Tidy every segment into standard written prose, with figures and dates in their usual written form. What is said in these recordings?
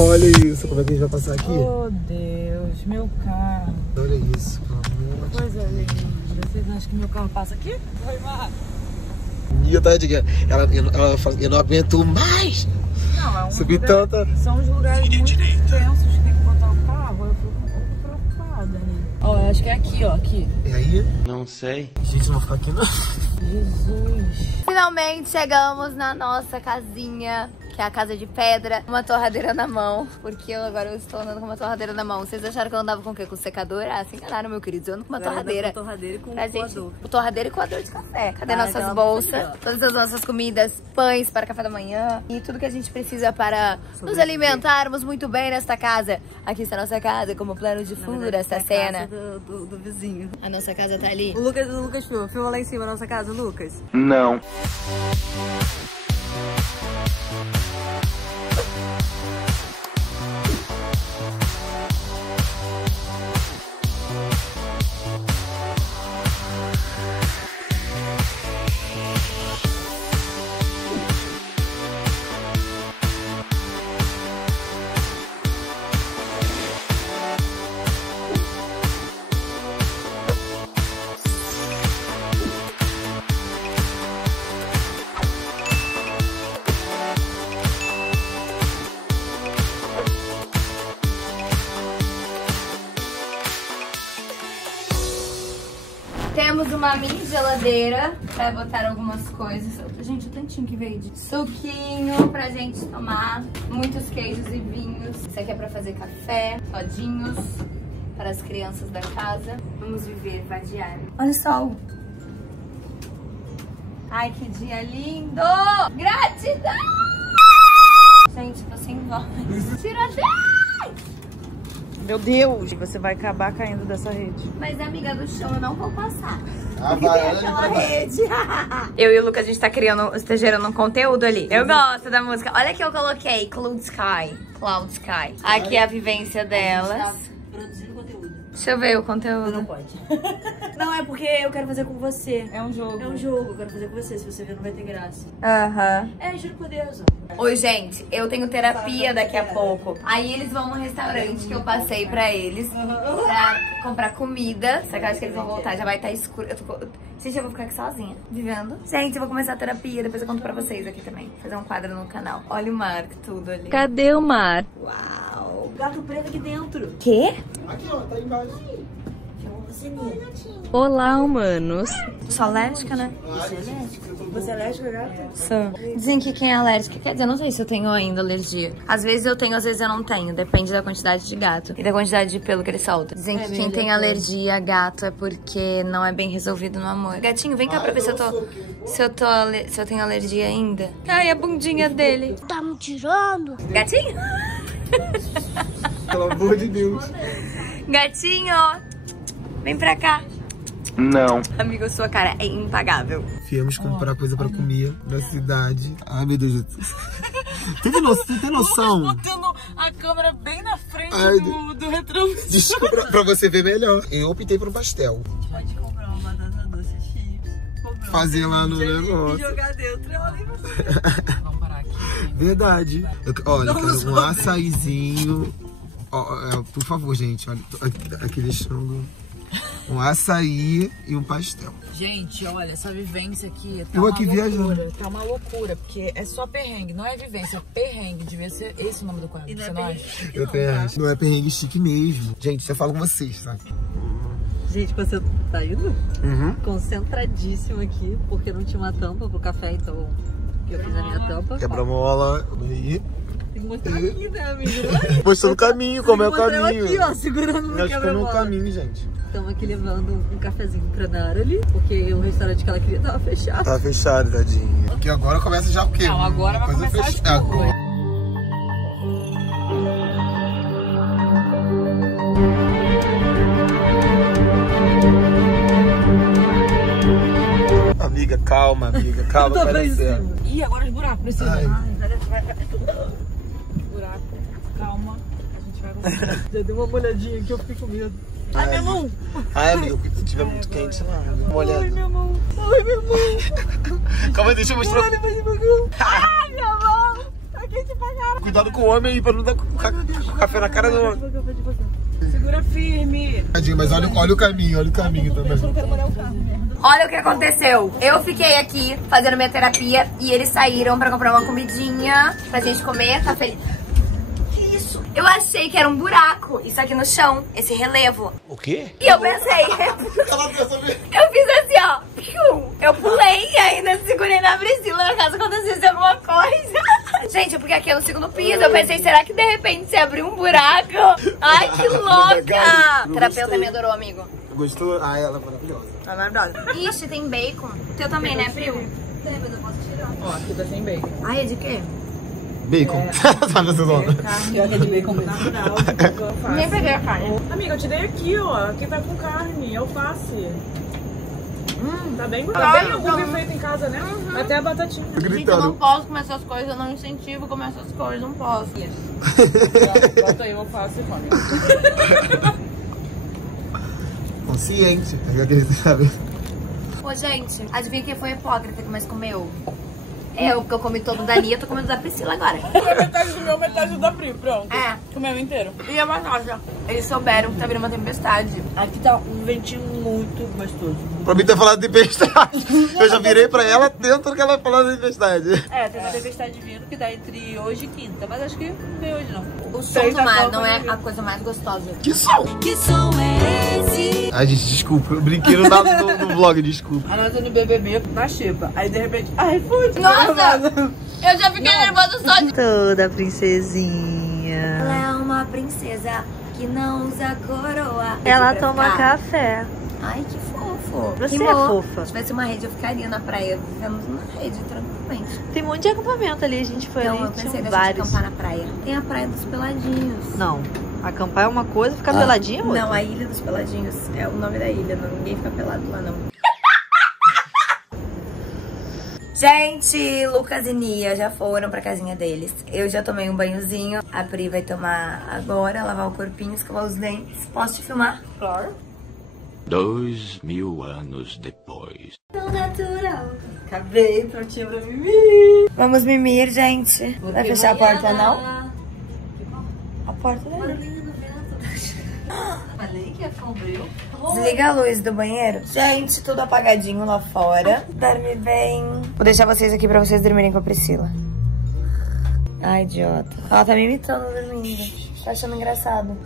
Olha isso, como é que a gente vai passar aqui? Oh, Deus, meu carro. Olha isso, pelo amor de Coisa linda. Vocês acham que meu carro passa aqui? Oi, Mar. Deus. Tadinha, ela fala, eu não aguento mais. Não, é um Subir lugar, tanta. são os lugares muito tensos que tem que botar o carro. Eu fico um pouco preocupada, né? Ó, eu acho que é aqui, ó, aqui. E aí? Não sei. Gente, não vou ficar aqui não. Jesus. Finalmente chegamos na nossa casinha, que é a casa de pedra, uma torradeira na mão, porque eu estou andando com uma torradeira na mão. Vocês acharam que eu andava com o quê? Com secador? Ah, se enganaram, meu querido. Eu ando com uma torradeira. Com torradeira e com Pra gente, coador. o torradeiro e coador de café. Cadê Ah, nossas aquela bolsas? bolsa aqui, Todas as nossas comidas, pães para café da manhã e tudo que a gente precisa para nos alimentarmos muito bem nesta casa. Aqui está a nossa casa, como plano de fundo desta cena. Do vizinho. A nossa casa tá ali. O Lucas filma lá em cima a nossa casa, Lucas. Não. Temos uma mini geladeira pra botar algumas coisas. Gente, o tantinho que veio de suquinho pra gente tomar. Muitos queijos e vinhos. Isso aqui é pra fazer café, todinhos para as crianças da casa. Vamos viver, vadiar. Olha o sol. Ai, que dia lindo! Gratidão! Gente, tô sem voz. Tiradentes! Meu Deus, você vai acabar caindo dessa rede. Mas, amiga, do chão eu não vou passar. Ah, Porque vai, tem olha aquela ali, vai. rede. Eu e o Lucas, a gente tá gerando um conteúdo ali. Eu gosto da música. Olha que eu coloquei, Cloud Sky. Cloud Sky. Aqui é a vivência delas. Produzindo conteúdo. Deixa eu ver o conteúdo. Não pode. Não, é porque eu quero fazer com você. É um jogo. É um jogo, eu quero fazer com você. Se você ver, não vai ter graça. Aham. É, juro por Deus. Oi, gente, eu tenho terapia daqui a pouco. Aí eles vão no restaurante que eu passei pra eles pra comprar comida. Só que eu acho que eles vão voltar, já vai estar escuro. Gente, eu vou ficar aqui sozinha, vivendo. Gente, eu vou começar a terapia, depois eu conto pra vocês aqui também. Fazer um quadro no canal. Olha o mar, tudo ali. Cadê o mar? Uau, gato preto aqui dentro. Quê? Aqui, ó, tá embaixo. Olá, humanos. Sou alérgica, né? Você é alérgica, gato? Sou. Dizem que quem é alérgico, quer dizer, eu não sei se eu tenho ainda alergia. Às vezes eu tenho, às vezes eu não tenho. Depende da quantidade de gato e da quantidade de pelo que ele solta. Dizem que quem tem alergia a gato é porque não é bem resolvido no amor. Gatinho, vem cá pra ver se eu tenho alergia ainda. Ai, a bundinha dele. Tá me tirando? Gatinho? Pelo amor de Deus. Gatinho, vem pra cá. Não. Amigo, sua cara é impagável. Viemos comprar coisa pra comer na cidade. Ai, meu Deus. Tu tem noção? Botando a câmera bem na frente Ai, do retrovisor. Desculpa, pra você ver melhor. Eu optei por um pastel. Pode comprar uma batata doce chips. Fazer lá no negócio. Jogar dentro. Vamos parar aqui. Verdade. Olha, eu quero um açaizinho. Ó, por favor, gente. Olha, tô aqui deixando um açaí e um pastel. Gente, olha, essa vivência aqui tá Eu uma aqui loucura. viajando. Tá uma loucura, porque é só perrengue. Não é vivência, é perrengue. Devia ser esse o nome do quadro, você não acha? Eu também acho. Não é perrengue chique mesmo. Gente, eu falo com vocês, sabe? Gente, você tá indo? Uhum. Concentradíssimo aqui, porque não tinha uma tampa pro café, então eu fiz a minha tampa. Quebra-mola. Tem que mostrar aqui, né, amigo? Mostrando o caminho, como é o caminho. Aqui, ó, segurando no Nós estamos no quebra-mola. caminho, gente. Estamos aqui levando um cafezinho pra Nara ali, porque o restaurante que ela queria tava fechado. Tá fechado, tadinha. Porque agora começa já o quê? Não, agora vai começar as fechada. curvas. Amiga, calma, vai dar certo. Ih, agora os buracos precisam. Ai. Vai. Buraco, calma, a gente vai conseguir. Já deu uma molhadinha aqui, eu fiquei com medo. Ai, minha mão! Ai, amiga, se tiver muito quente lá, dá uma olhada. Ai, minha mão! Ai, minha mão! Calma aí, deixa eu mostrar. Ai, minha mão! Ai, minha mão! Tá quente pra caralho! cuidado com o homem aí pra não dar com café na cara do homem. Segura firme. Tadinho, mas olha o caminho também. Eu não quero molhar o carro, merda. Olha o que aconteceu. Eu fiquei aqui fazendo minha terapia e eles saíram pra comprar uma comidinha pra gente comer, tá feliz. Que isso? Eu achei que era um buraco, isso aqui no chão, esse relevo. O quê? E eu pensei, eu fiz assim, ó, piu, eu pulei e ainda segurei na Priscila, no caso acontecesse alguma coisa. Gente, porque aqui é no segundo piso, eu pensei, será que de repente se abriu um buraco? Ai, que louca! A terapeuta me adorou, amigo. Gostou? Ah, ela é maravilhosa. É maravilhosa. Ixi, tem bacon. Teu também, né, Pril? Tem, mas eu posso tirar. Ó, aqui tá sem bacon. Ai, é de quê? Bacon. Sabe essa zona? Pior que é de bacon mesmo. Nem peguei a carne. Amiga, eu te dei aqui, ó. Aqui tá com carne, alface. Tá bem bom. Tá Tá bem bem, hambúrguer então. feito em casa, né? Até a batatinha. Gente, eu não posso comer essas coisas, eu não incentivo comer essas coisas, não posso. Bota aí o alface e come. Consciente. Sabe? Ô, gente, adivinha quem foi hipócrita que mais comeu? Eu, porque eu comi todo da Lia, tô comendo da Priscila agora. Metade do meu, metade do da Pri, pronto. É. Comeu inteiro. E a batata? Eles souberam que tá vindo uma tempestade. Aqui tá um ventinho muito gostoso. Pra mim ter falado de tempestade. Eu já virei pra ela dentro que ela falou de tempestade. É, tem uma tempestade vindo que dá entre hoje e quinta, mas acho que não veio hoje não. O som do mar não é a coisa mais gostosa. Que som? Que som é esse? Ai, gente, desculpa. Eu brinquei no vlog, desculpa. A nossa no BBB na xepa. Aí de repente, ai, fui. Nossa, eu já fiquei nervosa só de... Toda princesinha. Ela é uma princesa que não usa coroa. Ela Pra toma ficar. café. Ai, que fofo. Você Que é bom. fofa. Se tivesse uma rede, eu ficaria na praia. Vivemos na rede, tranquilamente. Tem um monte de acampamento ali, a gente foi Então, ali, eu pensei tinha da gente vários. acampar na praia. Tem a Praia dos Peladinhos. Não, acampar é uma coisa, ficar peladinha é outra. Não, a Ilha dos Peladinhos é o nome da ilha. Ninguém fica pelado lá, não. Gente, Lucas e Nia já foram pra casinha deles. Eu já tomei um banhozinho. A Pri vai tomar agora, lavar o corpinho, escovar os dentes. Posso te filmar? Claro. 2000 anos depois. Tão natural. Acabei, prontinha pra mimir. Vamos mimir, gente. Vai fechar a porta, não? A porta não. Falei que ia ficar um brilho. Desliga a luz do banheiro. Gente, tudo apagadinho lá fora. Dorme bem. Vou deixar vocês aqui pra vocês dormirem com a Priscila. Ai, idiota. Ela tá me imitando dormindo. Tá achando engraçado.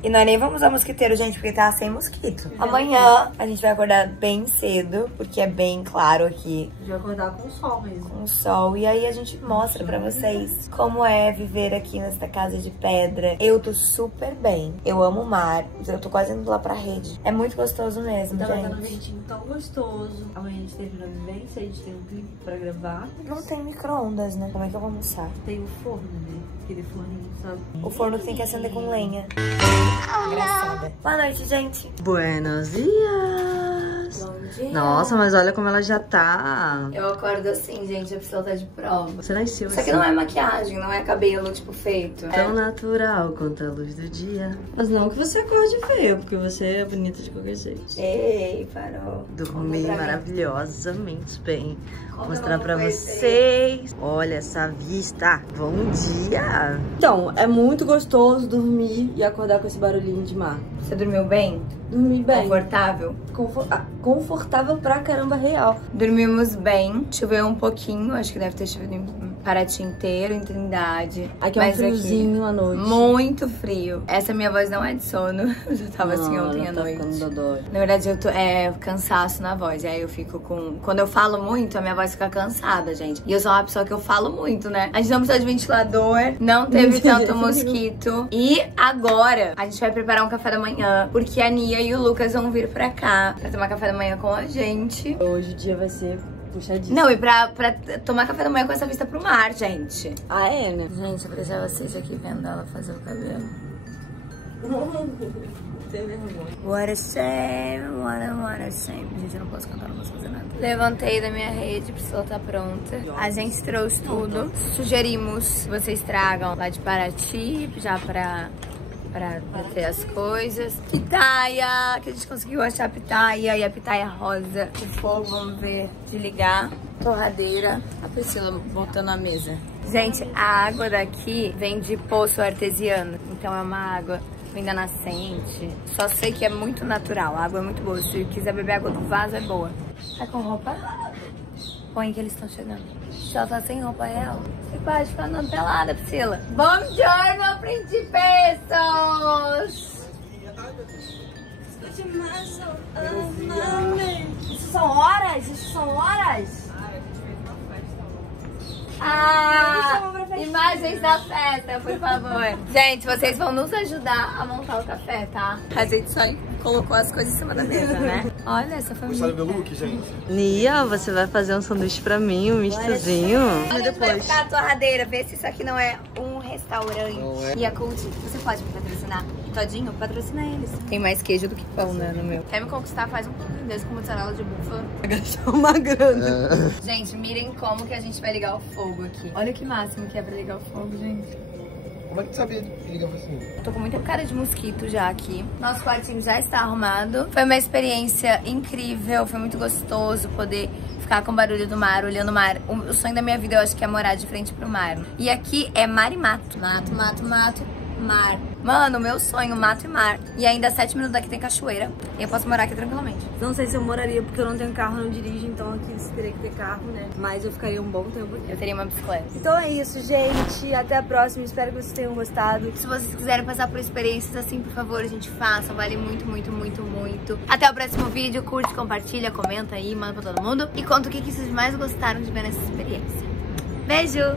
E nós nem vamos usar mosquiteiro, gente, porque tá sem mosquito. Amanhã a gente vai acordar bem cedo, porque é bem claro aqui. A gente vai acordar com o sol mesmo. Com o sol. E aí a gente mostra pra vocês como é viver aqui nesta casa de pedra. Eu tô super bem. Eu amo o mar. Eu tô quase indo lá pra rede. É muito gostoso mesmo, Tava dando um gente. ventinho tão gostoso. Amanhã a gente termina a vivência, a gente tem um clipe pra gravar. Não tem micro-ondas, né? Como é que eu vou almoçar? Tem o forno, né? Aquele forninho, sabe? O forno que tem que acender com lenha. Engraçada. Boa noite, gente. Buenos dias. Bom dia. Nossa, mas olha como ela já tá. Eu acordo assim, gente. A pessoa tá de prova. Você nasceu Isso aqui não é maquiagem, não é cabelo, tipo, feito. tão natural quanto a luz do dia. Mas não que você acorde feio, porque você é bonita de qualquer jeito. Ei, parou. Dormi Conta pra mim. maravilhosamente bem. Vou Conta mostrar como pra foi vocês. Olha essa vista. Bom dia. Então, é muito gostoso dormir e acordar com esse barulhinho de mar. Você dormiu bem? Dormir bem. Confortável? Confortável pra caramba, real. Dormimos bem, choveu um pouquinho, acho que deve ter chovido em Paraty inteiro, em Trindade. Aqui é um Mas friozinho à noite. muito frio. Essa minha voz não é de sono, eu já tava assim Não, ontem à ela tá noite. ficando dodói. Na verdade, eu tô cansaço na voz, aí eu fico com... Quando eu falo muito, a minha voz fica cansada, gente. E eu sou uma pessoa que eu falo muito, né? A gente não precisa de ventilador, não teve tanto mosquito. E agora, a gente vai preparar um café da manhã, porque a Nia e o Lucas vão vir pra cá pra tomar café da manhã com a gente. Hoje o dia vai ser puxadíssimo. Não, e pra tomar café da manhã com essa vista pro mar, gente. Ah, é, né? Gente, eu vou deixar vocês aqui vendo ela fazer o cabelo. What a shame, what a shame. Gente, eu não posso cantar, não posso fazer nada. Levantei da minha rede, Priscila tá pronta. A gente trouxe tudo. Sugerimos que vocês tragam lá de Paraty, já pra ter as coisas. Pitaia, que a gente conseguiu achar a pitaia e a pitaia rosa de fogo, vamos ver, de ligar. torradeira. A Priscila botando a mesa. Gente, a água daqui vem de poço artesiano. Então é uma água vem da nascente. Só sei que é muito natural. A água é muito boa. Se quiser beber água do vaso, é boa. Tá com roupa? Põe que eles estão chegando. Só tá sem roupa real. Você pode ficar andando pelada, Priscila. Buongiorno, principesos! Isso são horas? Isso são horas? Imagens da festa, por favor. Gente, vocês vão nos ajudar a montar o café, tá? A gente só colocou as coisas em cima da mesa, né? Olha, essa foi Gostaram do meu look, gente? Nia, você vai fazer um sanduíche pra mim, um mistozinho? Olha depois. Vai ficar a torradeira, vê se isso aqui não é um restaurante. Não é. E a Cult, você pode me patrocinar? Todinho, patrocina eles. Tem mais queijo do que pão, né, no meu. Quer me conquistar? Faz um pouquinho desse com mozzarella de búfala. Vai gastar uma grana. Gente, mirem como que a gente vai ligar o fogo aqui. Olha que máximo que é pra ligar o fogo, gente. Como é que tu sabia ligar assim? Tô com muita cara de mosquito já aqui. Nosso quartinho já está arrumado. Foi uma experiência incrível, foi muito gostoso poder ficar com o barulho do mar, olhando o mar. O sonho da minha vida eu acho que é morar de frente pro mar. E aqui é mar e mato. Mato, mato, mato, mar. Mano, meu sonho, mato e mar. E ainda a 7 minutos daqui tem cachoeira. E eu posso morar aqui tranquilamente. Não sei se eu moraria porque eu não tenho carro, não dirijo, então aqui você teria que ter carro, né? Mas eu ficaria um bom tempo aqui. Eu teria uma bicicleta. Então é isso, gente. Até a próxima. Espero que vocês tenham gostado. Se vocês quiserem passar por experiências assim, por favor, a gente faça. Vale muito, muito, muito, muito. Até o próximo vídeo. Curte, compartilha, comenta aí, manda pra todo mundo. E conta o que vocês mais gostaram de ver nessa experiência. Beijo!